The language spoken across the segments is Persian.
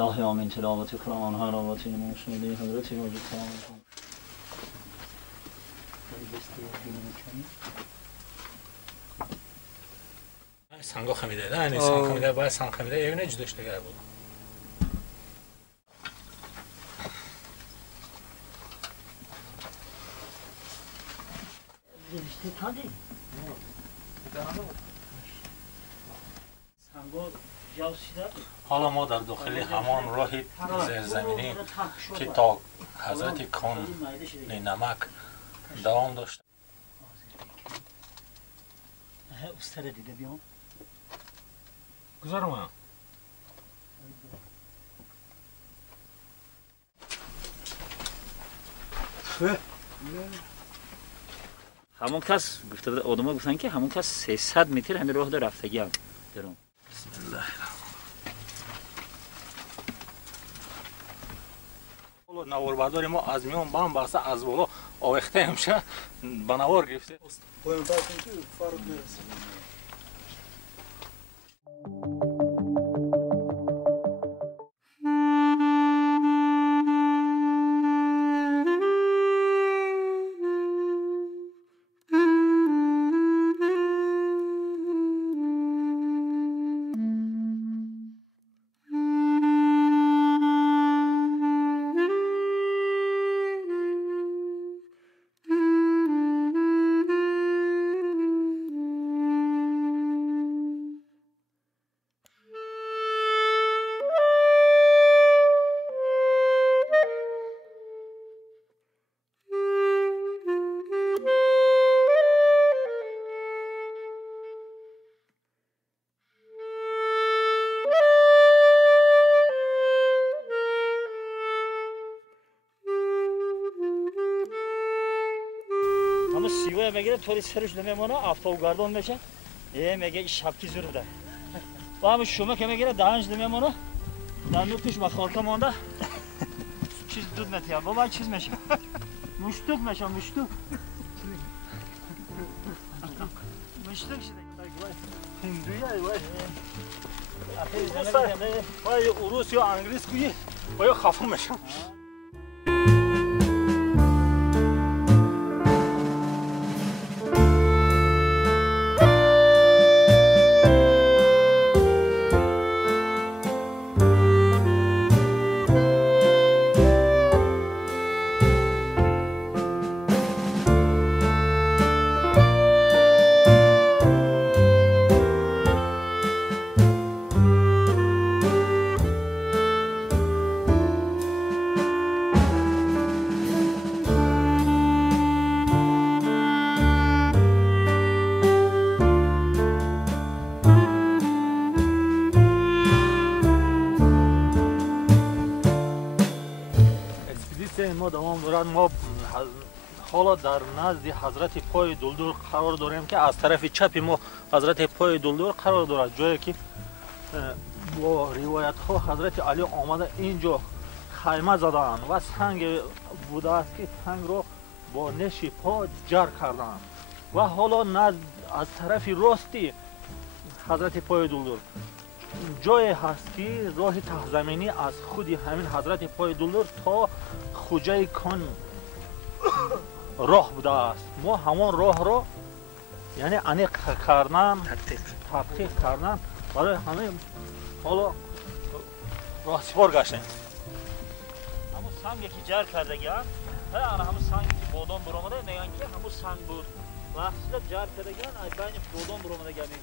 الهی آمین. تلاوت قرآن ها را تیم شده حضرت واجد سلام علیکم. سنگا خمیده نه سنگ خمیده باید سنگ خمیده ایونه جداش دیگر بود. حالا ما در داخل همان راه زیرزمینی که تا حضرت کان نمک دوام داشت. استاد دیده بیام گذارم هم همون کس گفته بود آدم ها گفتن که همون کس 300 متر همین راه داره رفتگی هم درم. بسم الله الرحمن نوار برداری ما از میان بام باسه از بالا آوخته میشه به نوار گرفته. پایان تا کنی فرق میرسه. سیوه میگیره طوری سرش نمیمونه آفتاب گردون میشه میگه شبکی زور بده و همون شما که میگیره دهنش نمیمونه در نوکش با خالکه مانده چیز دود نتیه بابا چیز میشه مشتوک میشه مشتوک مشتوک شده هندویه وای روس یا انگلیس کوی وای خفه میشم. ما دوام دارد. ما حالا در نزد حضرت پای دلدور قرار داریم که از طرف چپ ما حضرت پای دلدور قرار دارد، جایی که با روایت ها حضرت علی آمده اینجا خیمه زدن و سنگ بوده است که سنگ را با نش پا جر کردن و حالا نزد از طرف راستی حضرت پای دلدور جای هست که راه تهزمینی از خود همین حضرت پای دلدور تا خوجه کان راه بوده است. ما همان راه را یعنی انیق کردن تحقیق کردن برای همه حالا راهسپار گشتیم. همون سنگی که جر کردگی هم همون سنگی که بادام برآمده میگن که همون سنگ بود و اصلا جر کردگی هم بین بادام برآمده گردید.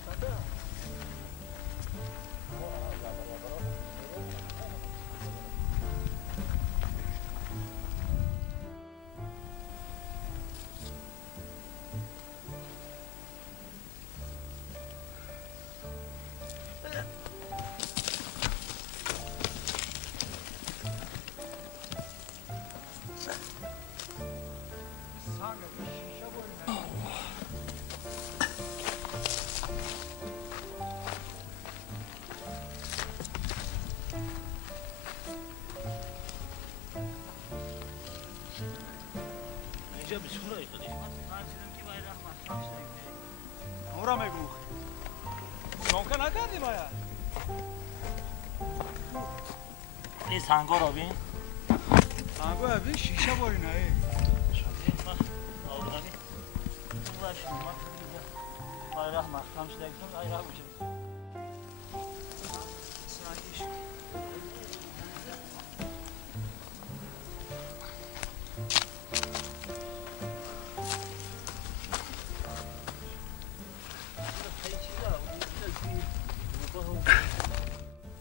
همراه میگو نامکه نکردی باید این سنگا رو بین سنگو ابی شیشه باری نه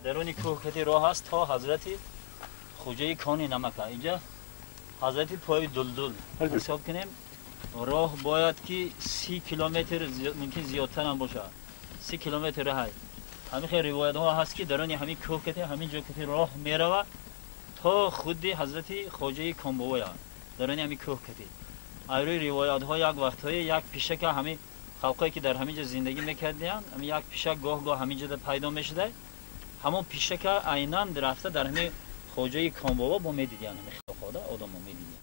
درونی کوهکتی راه هست تا حضرت خوجه کانی نمکه. اینجا حضرت پای دلدل حساب کنیم راه باید که 30 کیلومتر ممکن زیادتر هم باشه. 30 کیلومتر راه هست. همین خیلی روایت ها هست که درونی همین کوهکتی همین جا کتی راه میره تا خود حضرت خوجه کامبویا درونی همین کوهکتی. ایروی روایت ها یک وقتهای یک پیشک همین خلقایی که در همینجا زندگی میکردن همین یک پیشک گاه همینجا پیدا میشده. همون پیشک عیناً درفته در همین خوجه کامبویا با میدیدن همین خلقا دا آدم میدیدن.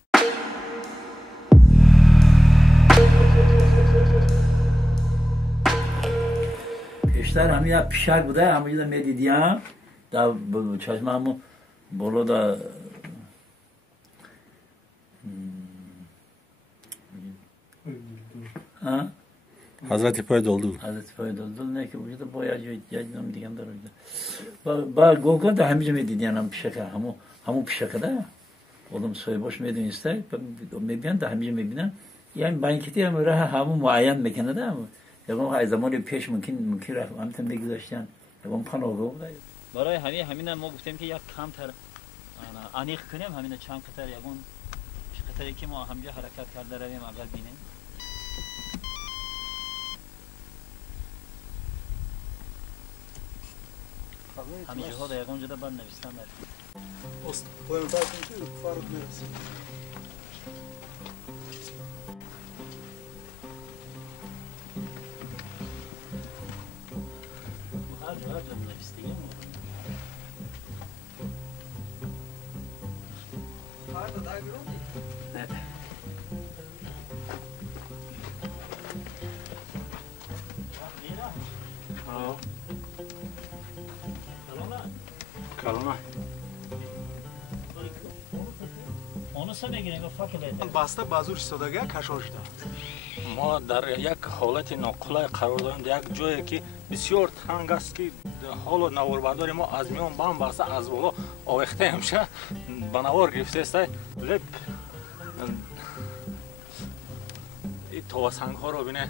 پیشتر همین یک پیشک بوده همینجا میدیدن در چشم همون بالا در حضرت پای دلدل حضرت پای دلدل نه که وجود باید یه نام دیگه داره. با گوگل در همینجا میدیدن هم پیشک همون پیشک ده آدم سوی باش میدونسته میبینن در همینجا میبینن یعنی بانکتی هم راه همون معین میکنه ده یعنی از زمان پیش ممکن رفت همین میگذاشتن یعنی پناه بوده. برای همین ما گفتیم که یک کم تر انیق کنیم همین چند قطر یگون قطری که ما همینجا حرکت کرده رویم اگر بینیم همینجا ها در یگون جدا بند نویستن پایان تا کنی فارغ میرسه هر جا نویستیم فردا در بیرون کلمه اونو سه بگیریم و فاکه بیده بسته بازور ایستادگی کشاش داد. ما در یک حالت ناقلای قرار داریم در یک جایی که بسیار تنگ است که حالا نواربرداری ما از میان بم بسته از بالا آویخته میشه به نوار گرفته است لب این توسنگ ها رو بینه.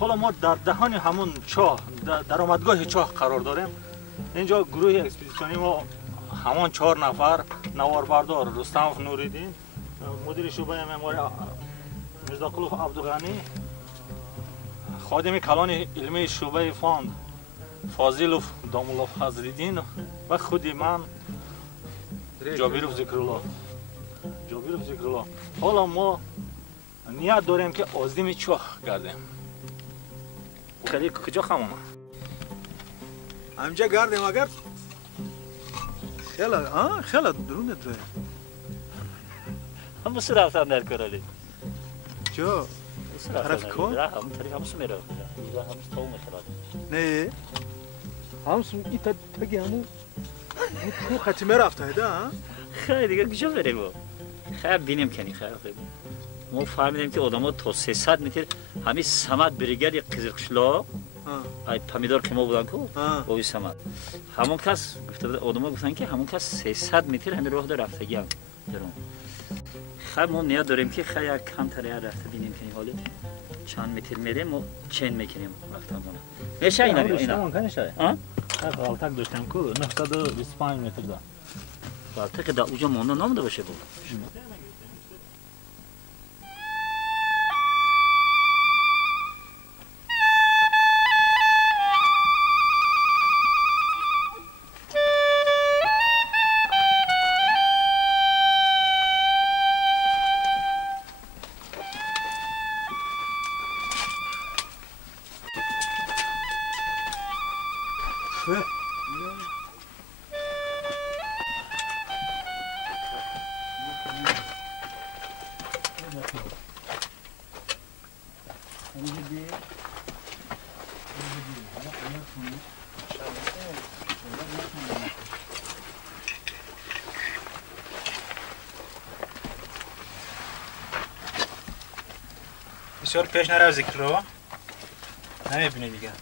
حالا ما در دهان همون چاه در آمدگاه چاه قرار داریم. اینجا گروه اکسپیدیشنی ما همان 4 نفر نواربردار رستم نوریدین مدیر شعبه معماری میرزاقلوف عبدالغنی خادم کلان علمی شعبه فاند فاضلوف دامولوف حضرالدین و خودی من جابیروف ذکرالله. حالا ما نیت داریم که آزدیم چاه گردیم. خیلی کجا خمونه؟ همینجا گردیم اگر خیلی درونه دوه همون سه رفتن در کرالی چه؟ طرف کن؟ نه همون طریق همون سه میره اینجا همون تو میخراد نه همون این تگی همون تو ختیمه رفته ایده ها؟ خیلی دیگه کجا بره با خیلی بینیم کنی خیلی ما فهمیدیم که آدم ها تا 300 متر همین سمت بریگرد یک قزلقشلا ای پامیدار که ما بودن که اوی سمت همون کس آدم ها گفتن که همون کس 300 متر همین راه دار رفتگی هم درون. خیلی ما نیاد داریم که خیلی کم تر رفته بینیم کنی حالی چند متر میریم و چند میکنیم وقت همونه میشه اینا اینا کنشه غلطک داشتم که 925 متر دا غلطک دا اوجا مونده نامده باشه بود بسیار پیش نرو ذکر رو نمیبینی دیگه.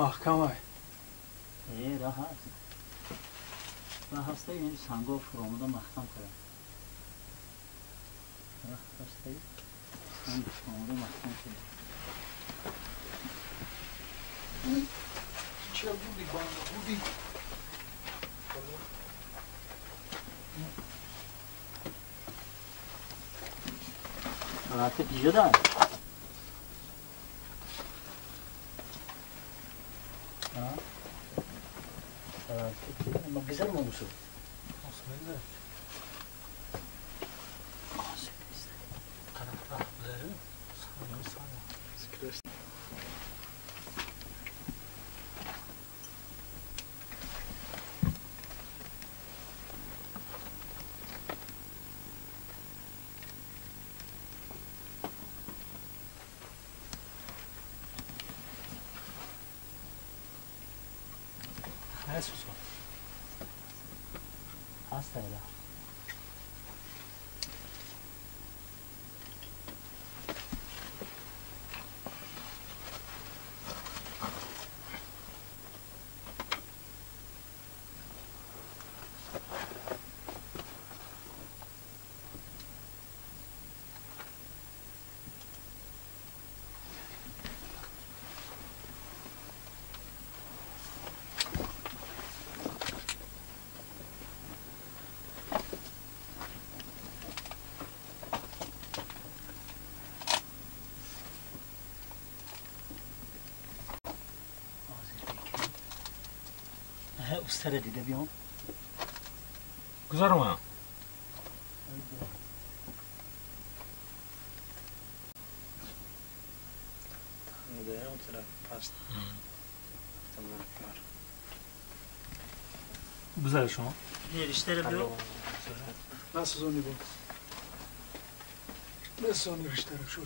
محکم های راه هست راه هسته یعنی سنگا فراموده مختم کرد راه هسته سنگ فراموده مختم کرد چه بودی بانده بودی راحت دیگه دار ما güzel mi olmuş o? هست ایده ustara دیده بیام گذارم ها بذار شما نریشته رو بیام nasıl onu bu nasıl onu işte şu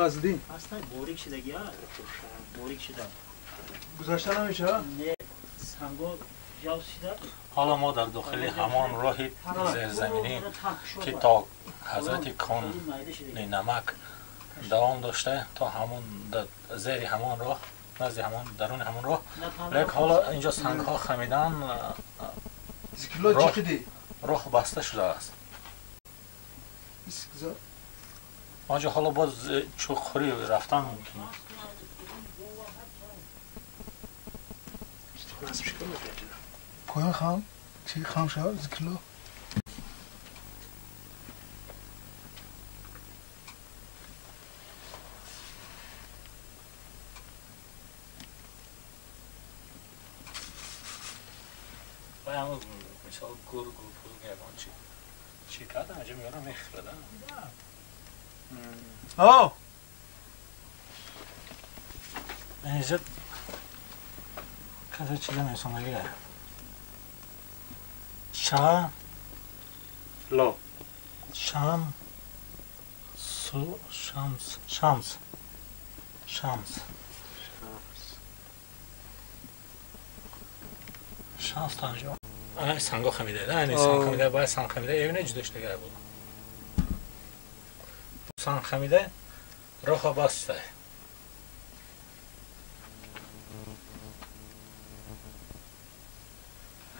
Fazla aslında borik şidagi ya borik şida گذاشتن نمیشه ها نه سنگو جاو شده حالا ما در داخل همان راه زیرزمینی که تا حضرت کان نمک دوام داشته تا همون زیر همان راه نزد همان درون همان راه لیک حالا اینجا سنگ ها خمیدن راه بسته شده است آنجا حالا باز چوخوری رفتن ممکنه کویان خام چی خام شد زکلو باید مثال گور پول گردان چی کردن اینجا میارم میخردن آه اینجا کسی چیزا میسان اگه شام لا شام سو شمس شمس شمس شانس تانجا آه سانگو خمیده نه سانگ خمیده باید سانگ خمیده یه جدوش دیگه بود سانگ خمیده راه باسته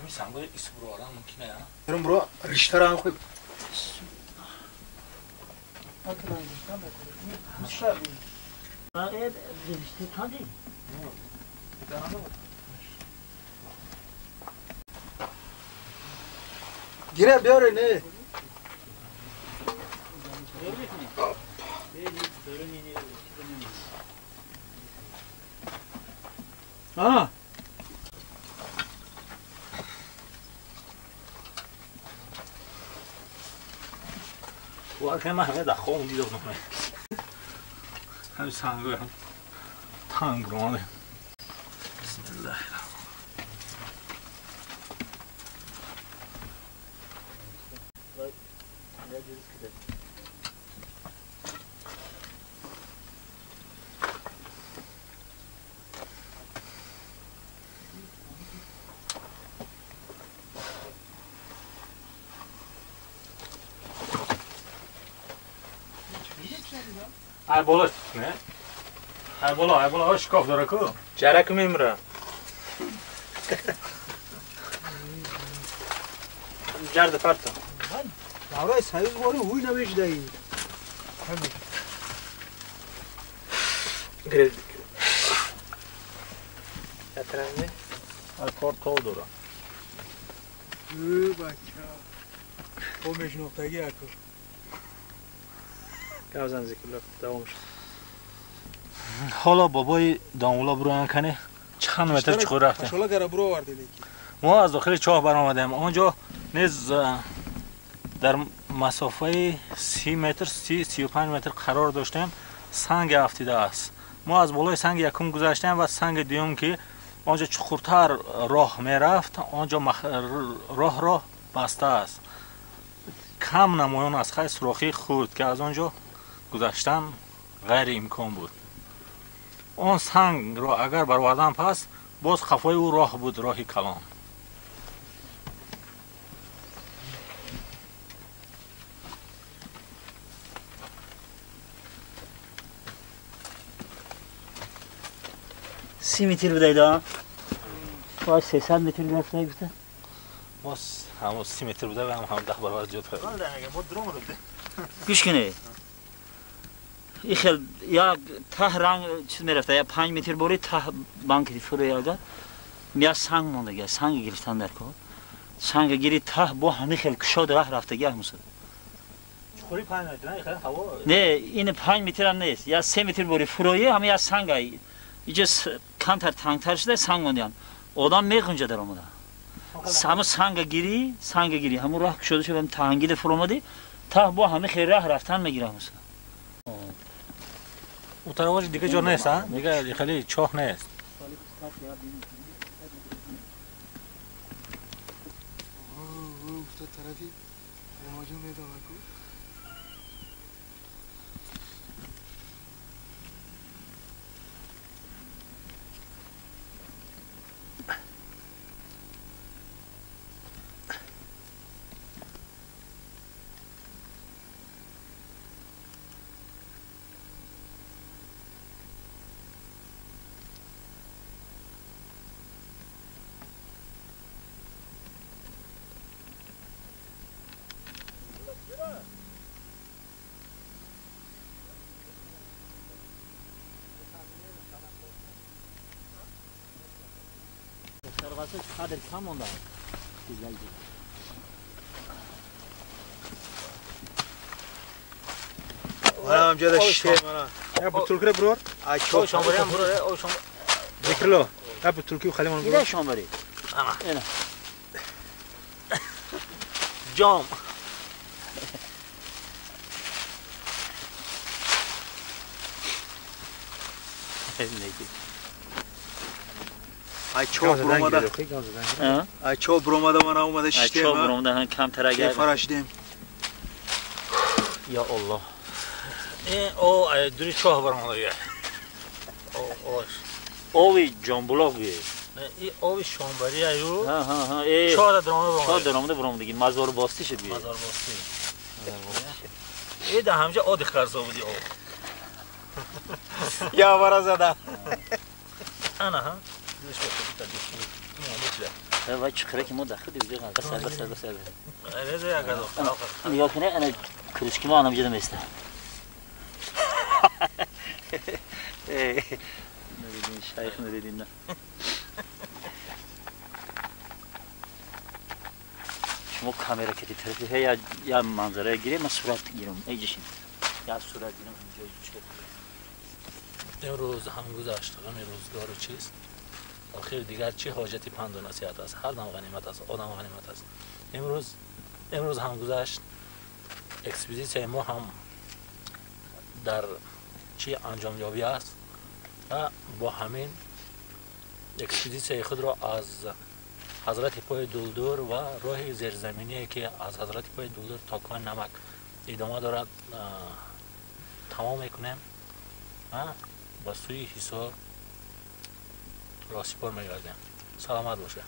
همین سانگو ایسو برو آرام ممکنه ها برم برو رشته را هم خوب گیره بیاره نه آه که من همه در خواه دیده بودم همین سنگوی هم تنگ رانه بسم الله ای بالا نه ای بالا شکاف داره کو جرک میمره جرد پرتا دورای سایز باری اوی نمیش دایی گرید چطرنگه ای کار تو داره بچه او میشنوختگی اکو گوزن زیکلو دوام شد حالا بابای دامولا برو کنه چند متر چخور رفتیم شالا گره برو آوردی لیکی ما از داخل چاه برآمدیم آنجا نیز در مسافه 30 متر 35 متر قرار داشتیم سنگ افتیده است ما از بالای سنگ یکم گذشتیم و سنگ دیوم که آنجا چخورتر راه میرفت آنجا راه بسته است کم نمایان از خیلی سوراخی خورد که از آنجا گذشتن غیر امکان بود آن سنگ را اگر برآوردم پس باز خفای او راه بود راهی کلان سی متر بدهید ها باید 300 متر گرفته گفته ما همون 30 متر بوده و هم 10 برابر زیاد خرید گوش کنه این خیلی یا ته رنگ چیز میرفته یا 5 متر بوری ته بانکی فرو یاده میا سنگ مونده گه سنگ گرفتن در کار سنگ گیری ته با همه خیلی کشاد راه رفته گه موسه چخوری 5 متر نه خیلی هوا نه این 5 متر هم نیست یا 3 متر بوری فرویی همه یا سنگ هایی اینجا کمتر تنگتر شده سنگ موندن آدم میخونجه در آمده همه سنگ گیری همه راه کشاده شده تنگیده فرو آمده ته با همه خیلی راه رفتن میگیره موسه او طرف دیگه جا نیست ها دیگه خیلی چاه نیست افتاد طرفی نماجون میدم اکو قدر کم مونده منم جدا شیشه یا bu tulkire bror ay او çok شامبری هم برو او شام Zikirlo ya bu tulkiyi خالی من یه bror شامبری اینه جام ای چوب برآمده ای چوب برآمده من اومده شیشته چوب برآمده هم کم تر اگر فرش دیم یا الله او دوری چاه برام دیگه اوی جنبلاق بیه این آب شانبری ایو ها چاه درامه چاه درامده برآمدگی مزار باستی شد بیه مزار باستی این ده همجا آدی خرزا بودی آب یا برا زده انا ها دوش بخوری تا وای چخره که ما داخل دیگه بس رضا یا گذار نگاه کنه انا کرشکی ما anam جدم است ندیدین شیخ ندیدین نه شما کامera کتی طرفی یا منظره گیریم من صورت گیرم ایجشین یا صورت گیرم اینجا چه امروز هم گذشت روزگار و چیست آخر دیگر چه حاجتی پند و نصیحت است هر دم غنیمت است آدم غنیمت است امروز هم گذشت اکسپیدیسیون ما هم در چی انجام یابی است و با همین اکسپیدیسیون خود را از حضرت پای دلدور و راه زیرزمینی که از حضرت پای دلدور تا کان نمک ادامه دارد تمام میکنیم و با سوی حصار راسپور میگردیم سلامت باشه